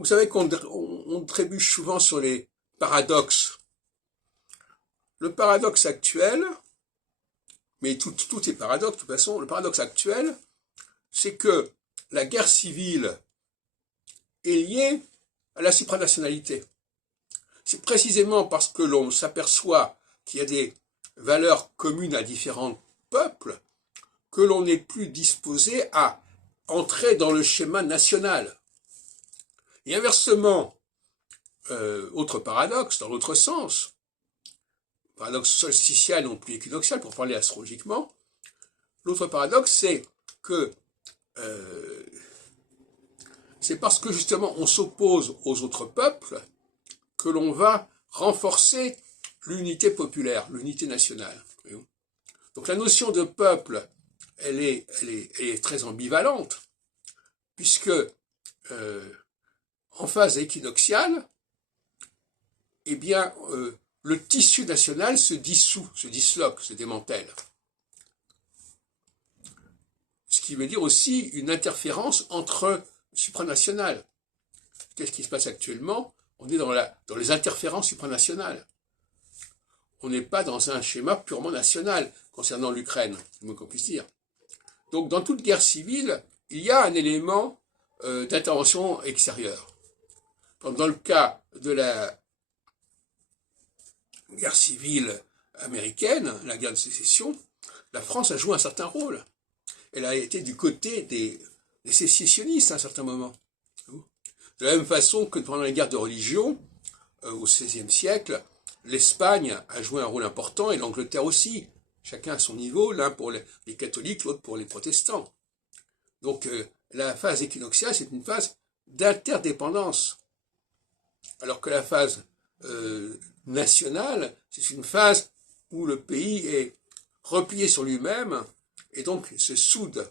Vous savez on trébuche souvent sur les paradoxes. Le paradoxe actuel, mais tout est paradoxe de toute façon, le paradoxe actuel, c'est que la guerre civile est liée à la supranationalité. C'est précisément parce que l'on s'aperçoit qu'il y a des valeurs communes à différents peuples que l'on n'est plus disposé à entrer dans le schéma national. Et inversement, autre paradoxe, dans l'autre sens, paradoxe solsticial non plus équinoxial pour parler astrologiquement, l'autre paradoxe c'est que c'est parce que justement on s'oppose aux autres peuples que l'on va renforcer l'unité populaire, l'unité nationale. Donc la notion de peuple, elle est très ambivalente, puisque en phase équinoxiale, eh bien, le tissu national se dissout, se disloque, se démantèle. Ce qui veut dire aussi une interférence entre supranationales. Qu'est-ce qui se passe actuellement? On est dans les interférences supranationales. On n'est pas dans un schéma purement national concernant l'Ukraine, c'est le moins qu'on puisse dire. Donc dans toute guerre civile, il y a un élément d'intervention extérieure. Comme dans le cas de la guerre civile américaine, la guerre de sécession, la France a joué un certain rôle. Elle a été du côté des sécessionnistes à un certain moment. De la même façon que pendant les guerres de religion, au XVIe siècle, l'Espagne a joué un rôle important et l'Angleterre aussi. Chacun à son niveau, l'un pour les catholiques, l'autre pour les protestants. Donc la phase équinoxiale, c'est une phase d'interdépendance. Alors que la phase nationale, c'est une phase où le pays est replié sur lui-même et donc se soude